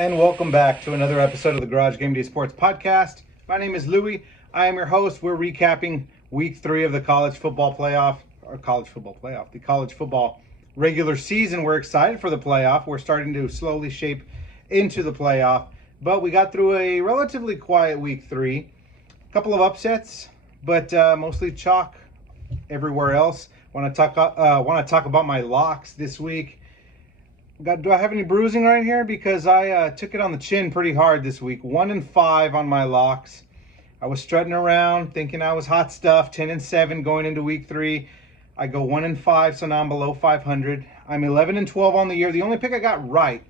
And welcome back to another episode of the Garage Gameday Sports Podcast. My name is Louie. I am your host. We're recapping week 3 of the college football the college football regular season. We're excited for the playoff. We're starting to slowly shape into the playoff, but we got through a relatively quiet week 3. A couple of upsets, but mostly chalk everywhere else. Want to talk about my locks this week. Do I have any bruising right here? Because I took it on the chin pretty hard this week. 1-5 on my locks. I was strutting around thinking I was hot stuff. 10-7 going into week 3. I go 1-5, so now I'm below 500. I'm 11-12 on the year. The only pick I got right: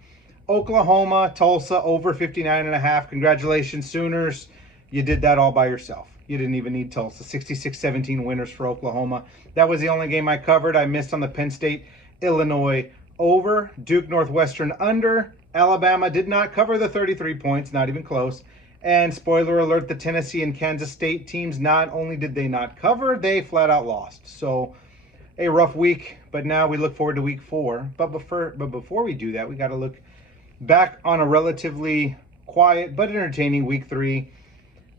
Oklahoma, Tulsa over 59.5. Congratulations, Sooners. You did that all by yourself. You didn't even need Tulsa. 66-17 winners for Oklahoma. That was the only game I covered. I missed on the Penn State, Illinois over, Duke Northwestern under. Alabama did not cover the 33 points, not even close. And spoiler alert, the Tennessee and Kansas State teams, not only did they not cover, they flat out lost. So a rough week, but now we look forward to week 4. But before we do that, we got to look back on a relatively quiet but entertaining week 3.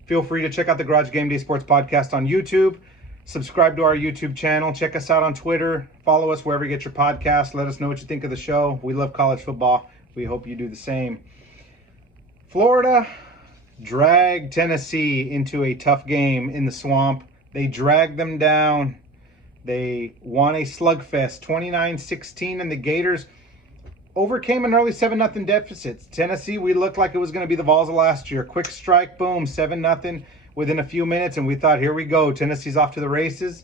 Feel free to check out the Garage Gameday Sports Podcast on YouTube. Subscribe to our YouTube channel. Check us out on Twitter. Follow us wherever you get your podcast. Let us know what you think of the show. We love college football. We hope you do the same. Florida dragged Tennessee into a tough game in the swamp. They dragged them down. They won a slugfest, 29-16, and the Gators overcame an early 7-0 deficit. Tennessee, we looked like it was going to be the Vols of last year. Quick strike, boom, 7-0 within a few minutes, and we thought, here we go. Tennessee's off to the races.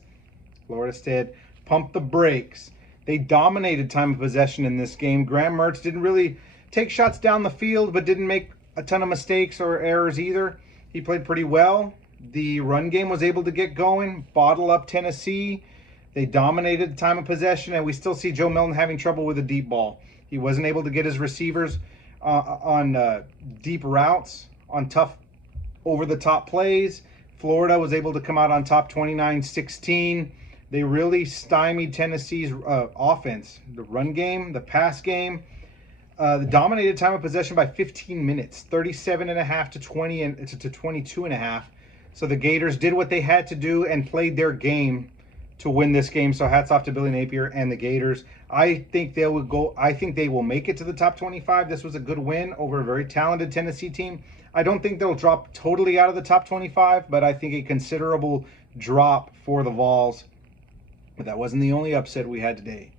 Florida said, pump the brakes. They dominated time of possession in this game. Graham Mertz didn't really take shots down the field, but didn't make a ton of mistakes or errors either. He played pretty well. The run game was able to get going, bottle up Tennessee. They dominated the time of possession, and we still see Joe Milton having trouble with a deep ball. He wasn't able to get his receivers on deep routes, on tough over-the-top plays. Florida was able to come out on top 29-16. They really stymied Tennessee's offense. The run game, the pass game, the dominated time of possession by 15 minutes, 37.5 to 22.5. So the Gators did what they had to do and played their game to win this game. So hats off to Billy Napier and the Gators. I think they will make it to the top 25. This was a good win over a very talented Tennessee team. I don't think they'll drop totally out of the top 25, but I think a considerable drop for the Vols. But that wasn't the only upset we had today.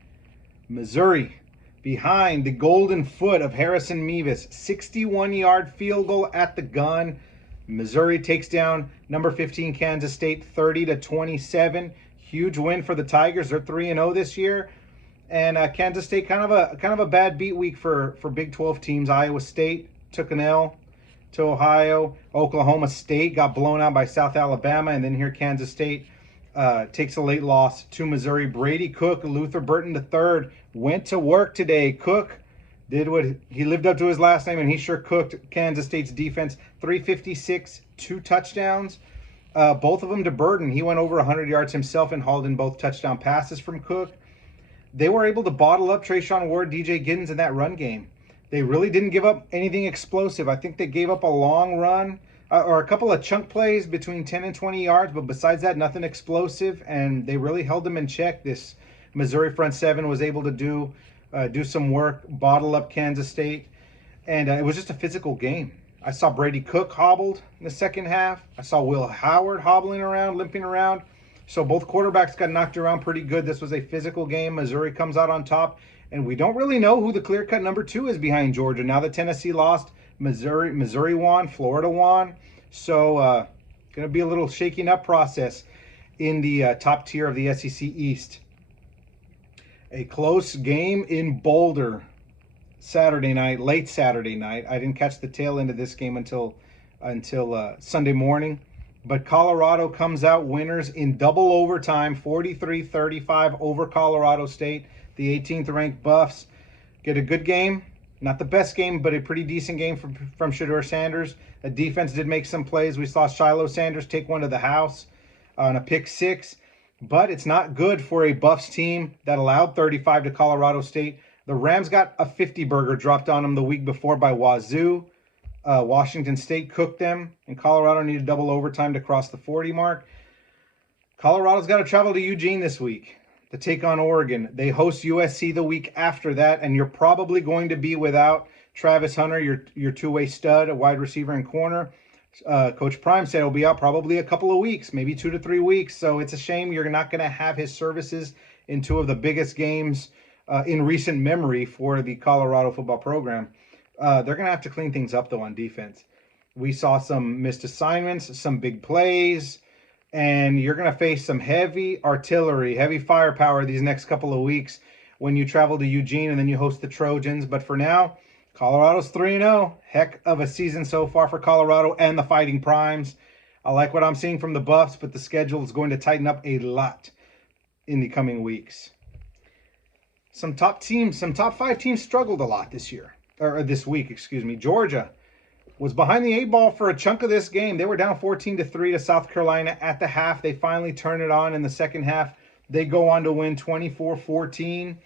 Missouri behind the golden foot of Harrison Mevis. 61-yard field goal at the gun. Missouri takes down number 15 Kansas State 30-27. Huge win for the Tigers. They're 3-0 this year. And Kansas State kind of a bad beat week for Big 12 teams. Iowa State took an L to Ohio. Oklahoma State got blown out by South Alabama, and then here Kansas State takes a late loss to Missouri. Brady Cook, Luther Burton III, went to work today. Cook did what he lived up to his last name, and he sure cooked Kansas State's defense. 356, 2 touchdowns. Both of them to Burton. He went over 100 yards himself and hauled in both touchdown passes from Cook. They were able to bottle up Trayshawn Ward, DJ Giddens in that run game. They really didn't give up anything explosive. I think they gave up a long run or a couple of chunk plays between 10 and 20 yards, but besides that, nothing explosive, and they really held them in check. This Missouri front seven was able to do some work, bottle up Kansas State, and it was just a physical game. I saw Brady Cook hobbled in the second half. I saw Will Howard hobbling around, limping around. So both quarterbacks got knocked around pretty good. This was a physical game. Missouri comes out on top. And we don't really know who the clear-cut number 2 is behind Georgia. Now that Tennessee lost, Missouri won, Florida won. So going to be a little shaking up process in the top tier of the SEC East. A close game in Boulder Saturday night, late Saturday night. I didn't catch the tail end of this game until Sunday morning. But Colorado comes out winners in double overtime, 43-35 over Colorado State. The 18th ranked Buffs get a good game. Not the best game, but a pretty decent game from Shedeur Sanders. The defense did make some plays. We saw Shiloh Sanders take one to the house on a pick six. But it's not good for a Buffs team that allowed 35 to Colorado State. The Rams got a 50 burger dropped on them the week before by Wazoo. Washington State cooked them, and Colorado needed double overtime to cross the 40 mark. Colorado's got to travel to Eugene this week to take on Oregon. They host USC the week after that, and you're probably going to be without Travis Hunter, your two-way stud, a wide receiver and corner. Coach Prime said he'll be out probably a couple of weeks, maybe 2 to 3 weeks. So it's a shame you're not going to have his services in two of the biggest games in recent memory for the Colorado football program. They're going to have to clean things up, though, on defense. We saw some missed assignments, some big plays, and you're going to face some heavy artillery, heavy firepower these next couple of weeks when you travel to Eugene and then you host the Trojans. But for now, Colorado's 3-0. Heck of a season so far for Colorado and the Fighting Primes. I like what I'm seeing from the Buffs, but the schedule is going to tighten up a lot in the coming weeks. Some top 5 teams struggled a lot this week. Georgia was behind the 8 ball for a chunk of this game. They were down 14-3 to South Carolina at the half. They finally turn it on in the second half. They go on to win 24-14.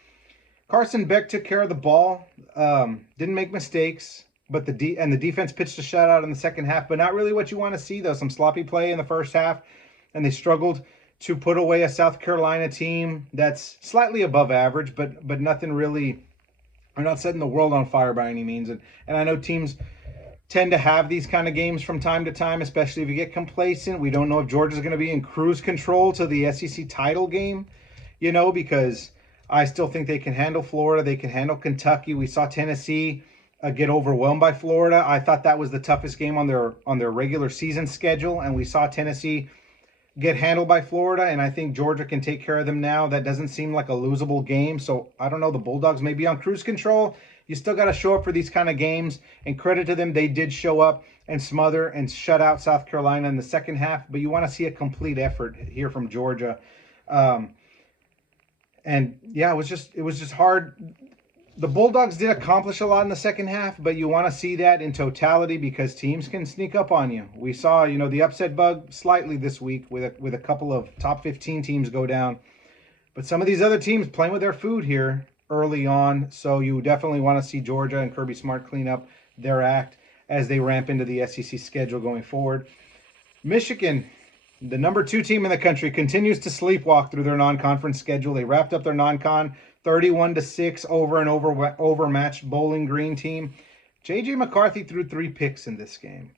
Carson Beck took care of the ball, didn't make mistakes, but the defense pitched a shutout in the second half, but not really what you want to see, though. Some sloppy play in the first half, and they struggled to put away a South Carolina team that's slightly above average, but nothing really. They're not setting the world on fire by any means. And I know teams tend to have these kind of games from time to time, especially if you get complacent. We don't know if Georgia's going to be in cruise control to the SEC title game, because I still think they can handle Florida. They can handle Kentucky. We saw Tennessee get overwhelmed by Florida. I thought that was the toughest game on their regular season schedule, and we saw Tennessee get handled by Florida, and I think Georgia can take care of them now. That doesn't seem like a losable game, so I don't know. The Bulldogs may be on cruise control. You still got to show up for these kind of games, and credit to them, they did show up and smother and shut out South Carolina in the second half, but you want to see a complete effort here from Georgia. And yeah, it was just hard. The Bulldogs did accomplish a lot in the second half, but you want to see that in totality because teams can sneak up on you. We saw, the upset bug slightly this week with a couple of top 15 teams go down. But some of these other teams playing with their food here early on, so you definitely want to see Georgia and Kirby Smart clean up their act as they ramp into the SEC schedule going forward. Michigan, the number 2 team in the country, continues to sleepwalk through their non-conference schedule. They wrapped up their non-con 31-6 over an overmatched Bowling Green team. J.J. McCarthy threw 3 picks in this game.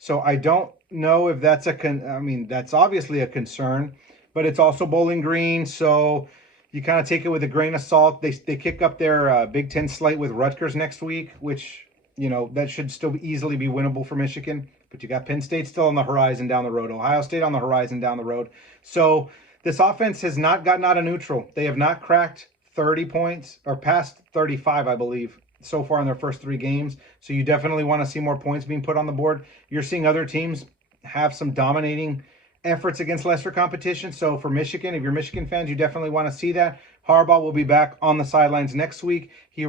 So I don't know if that's that's obviously a concern, but it's also Bowling Green, so you kind of take it with a grain of salt. They kick up their Big Ten slate with Rutgers next week, which, that should still easily be winnable for Michigan. But you got Penn State still on the horizon down the road, Ohio State on the horizon down the road. So this offense has not gotten out of neutral. They have not cracked 30 points or past 35, I believe, so far in their first 3 games. So you definitely want to see more points being put on the board. You're seeing other teams have some dominating efforts against lesser competition. So for Michigan, if you're Michigan fans, you definitely want to see that. Harbaugh will be back on the sidelines next week. He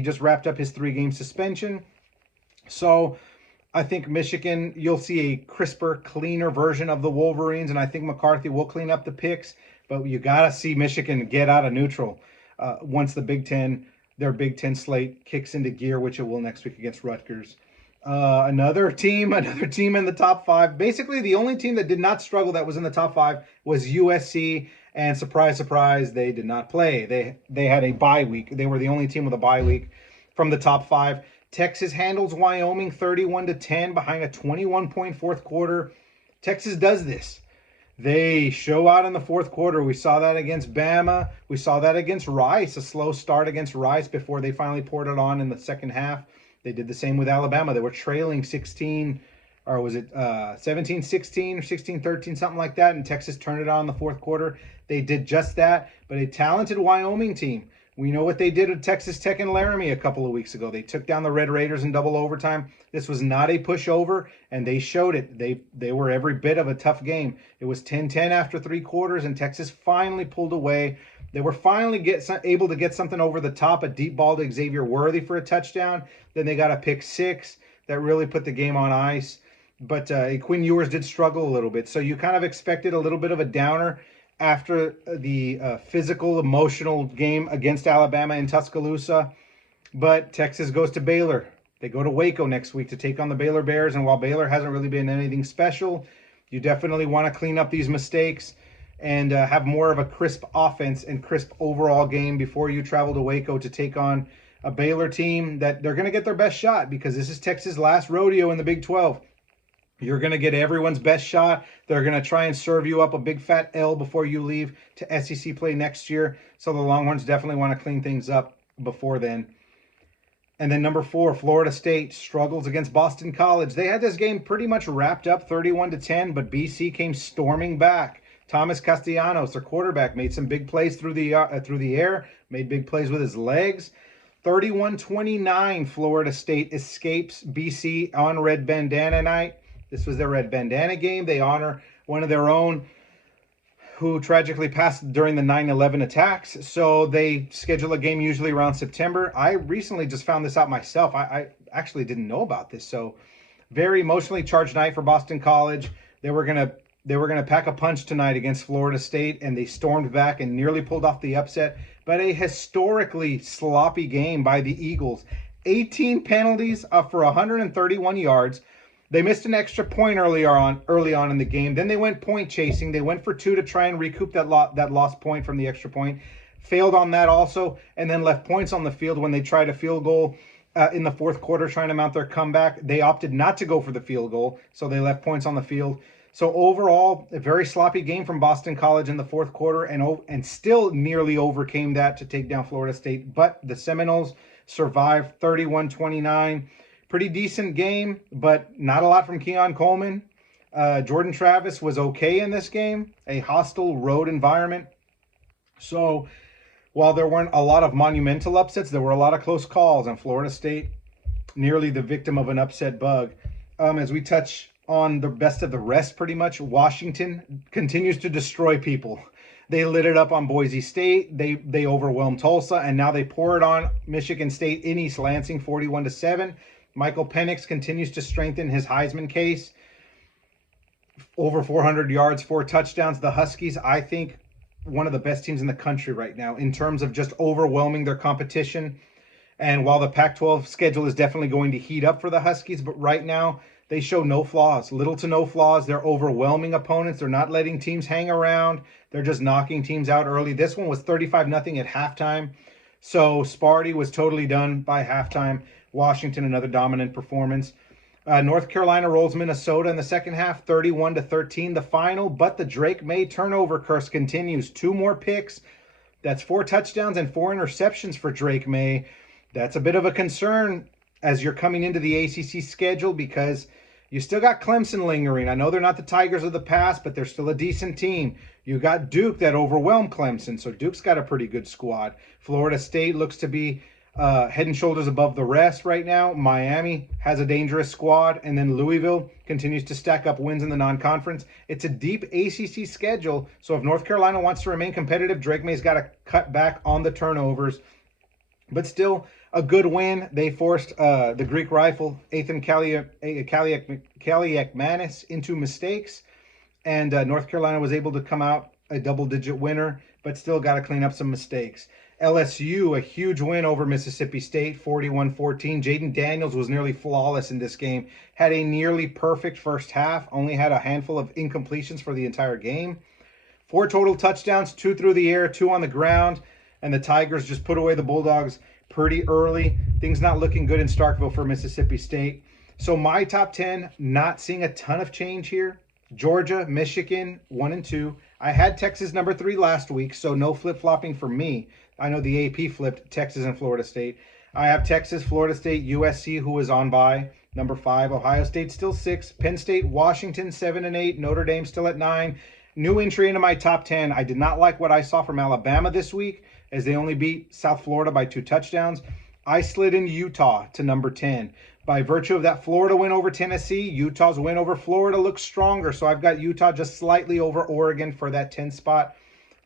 just wrapped up his 3-game suspension. So I think Michigan, you'll see a crisper, cleaner version of the Wolverines, and I think McCarthy will clean up the picks. But you got to see Michigan get out of neutral once their Big Ten slate kicks into gear, which it will next week against Rutgers. Another team in the top 5. Basically, the only team that did not struggle that was in the top 5 was USC, and surprise, surprise, they did not play. They had a bye week. They were the only team with a bye week from the top 5. Texas handles Wyoming 31-10 behind a 21-point fourth quarter. Texas does this. They show out in the fourth quarter. We saw that against Bama. We saw that against Rice, a slow start against Rice before they finally poured it on in the second half. They did the same with Alabama. They were trailing 16, or was it 17-16 or 16-13, something like that, and Texas turned it on in the fourth quarter. They did just that, but a talented Wyoming team. We know what they did at Texas Tech and Laramie a couple of weeks ago. They took down the Red Raiders in double overtime. This was not a pushover, and they showed it. They were every bit of a tough game. It was 10-10 after 3 quarters, and Texas finally pulled away. They were finally able to get something over the top, a deep ball to Xavier Worthy for a touchdown. Then they got a pick 6 that really put the game on ice. But Quinn Ewers did struggle a little bit, so you kind of expected a little bit of a downer after the physical, emotional game against Alabama in Tuscaloosa. But Texas goes to Baylor. They go to Waco next week to take on the Baylor Bears. And while Baylor hasn't really been anything special, you definitely want to clean up these mistakes and have more of a crisp offense and crisp overall game before you travel to Waco to take on a Baylor team that they're going to get their best shot, because this is Texas' last rodeo in the Big 12. You're going to get everyone's best shot. They're going to try and serve you up a big fat L before you leave to SEC play next year. So the Longhorns definitely want to clean things up before then. And then number 4, Florida State struggles against Boston College. They had this game pretty much wrapped up 31-10, but BC came storming back. Thomas Castellanos, their quarterback, made some big plays through the air, made big plays with his legs. 31-29, Florida State escapes BC on Red Bandana night. This was their Red Bandana game. They honor one of their own who tragically passed during the 9/11 attacks. So they schedule a game usually around September. I recently just found this out myself. I actually didn't know about this. So very emotionally charged night for Boston College. They were gonna pack a punch tonight against Florida State, and they stormed back and nearly pulled off the upset. But a historically sloppy game by the Eagles. 18 penalties for 131 yards. They missed an extra point early on in the game. Then they went point chasing. They went for 2 to try and recoup that lost point from the extra point. Failed on that also, and then left points on the field when they tried a field goal in the fourth quarter trying to mount their comeback. They opted not to go for the field goal, so they left points on the field. So overall, a very sloppy game from Boston College in the fourth quarter, and still nearly overcame that to take down Florida State. But the Seminoles survived 31-29. Pretty decent game, but not a lot from Keon Coleman. Jordan Travis was okay in this game, a hostile road environment. So while there weren't a lot of monumental upsets, there were a lot of close calls, and Florida State nearly the victim of an upset bug. As we touch on the best of the rest, pretty much, Washington continues to destroy people. They lit it up on Boise State. They overwhelmed Tulsa, and now they pour it on Michigan State in East Lansing, 41-7. Michael Penix continues to strengthen his Heisman case. Over 400 yards, 4 touchdowns. The Huskies, I think, one of the best teams in the country right now in terms of just overwhelming their competition. And while the Pac-12 schedule is definitely going to heat up for the Huskies, but right now they show no flaws, little to no flaws. They're overwhelming opponents. They're not letting teams hang around. They're just knocking teams out early. This one was 35-0 at halftime. So Sparty was totally done by halftime. Washington, another dominant performance. North Carolina rolls Minnesota in the second half, 31-13 the final, but the Drake May turnover curse continues. 2 more picks. That's 4 touchdowns and 4 interceptions for Drake May. That's a bit of a concern as you're coming into the ACC schedule, because you still got Clemson lingering. I know they're not the Tigers of the past, but they're still a decent team. You got Duke that overwhelmed Clemson, so Duke's got a pretty good squad. Florida State looks to be head and shoulders above the rest right now. Miami has a dangerous squad, and then Louisville continues to stack up wins in the non-conference. It's a deep ACC schedule, so if North Carolina wants to remain competitive, Drake May's got to cut back on the turnovers. But still, a good win. They forced the Greek rifle, Ethan Kaliakmanis, into mistakes, and North Carolina was able to come out a double-digit winner, but still got to clean up some mistakes. LSU, a huge win over Mississippi State, 41-14. Jaden Daniels was nearly flawless in this game. Had a nearly perfect first half. Only had a handful of incompletions for the entire game. 4 total touchdowns, 2 through the air, 2 on the ground. And the Tigers just put away the Bulldogs pretty early. Things not looking good in Starkville for Mississippi State. So my top 10, not seeing a ton of change here. Georgia, Michigan, 1 and 2. I had Texas number 3 last week, so no flip-flopping for me. I know the AP flipped Texas and Florida State. I have Texas, Florida State, USC, who is on bye, number 5. Ohio State still 6. Penn State, Washington, 7 and 8. Notre Dame still at 9. New entry into my top 10. I did not like what I saw from Alabama this week, as they only beat South Florida by 2 touchdowns. I slid in Utah to number 10. By virtue of that Florida win over Tennessee, Utah's win over Florida looks stronger. So I've got Utah just slightly over Oregon for that 10 spot.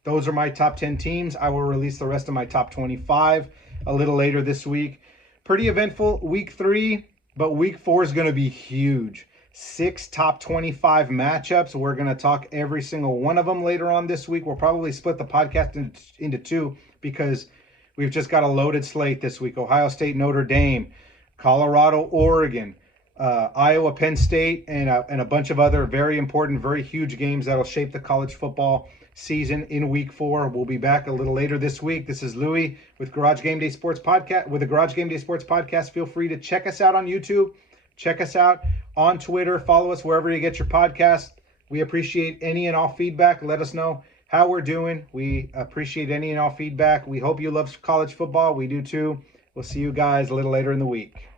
Those are my top 10 teams. I will release the rest of my top 25 a little later this week. Pretty eventful week 3, but week 4 is going to be huge. 6 top 25 matchups. We're going to talk every single one of them later on this week. We'll probably split the podcast into two because we've just got a loaded slate this week. Ohio State, Notre Dame, Colorado, Oregon, Iowa, Penn State, and a bunch of other very important, very huge games that'll shape the college football season in week 4. We'll be back a little later this week. This is Louie with Garage Game Day Sports Podcast. With the Garage Game Day Sports Podcast, feel free to check us out on YouTube. Check us out on Twitter. Follow us wherever you get your podcast. We appreciate any and all feedback. Let us know how we're doing. We appreciate any and all feedback. We hope you love college football. We do too. We'll see you guys a little later in the week.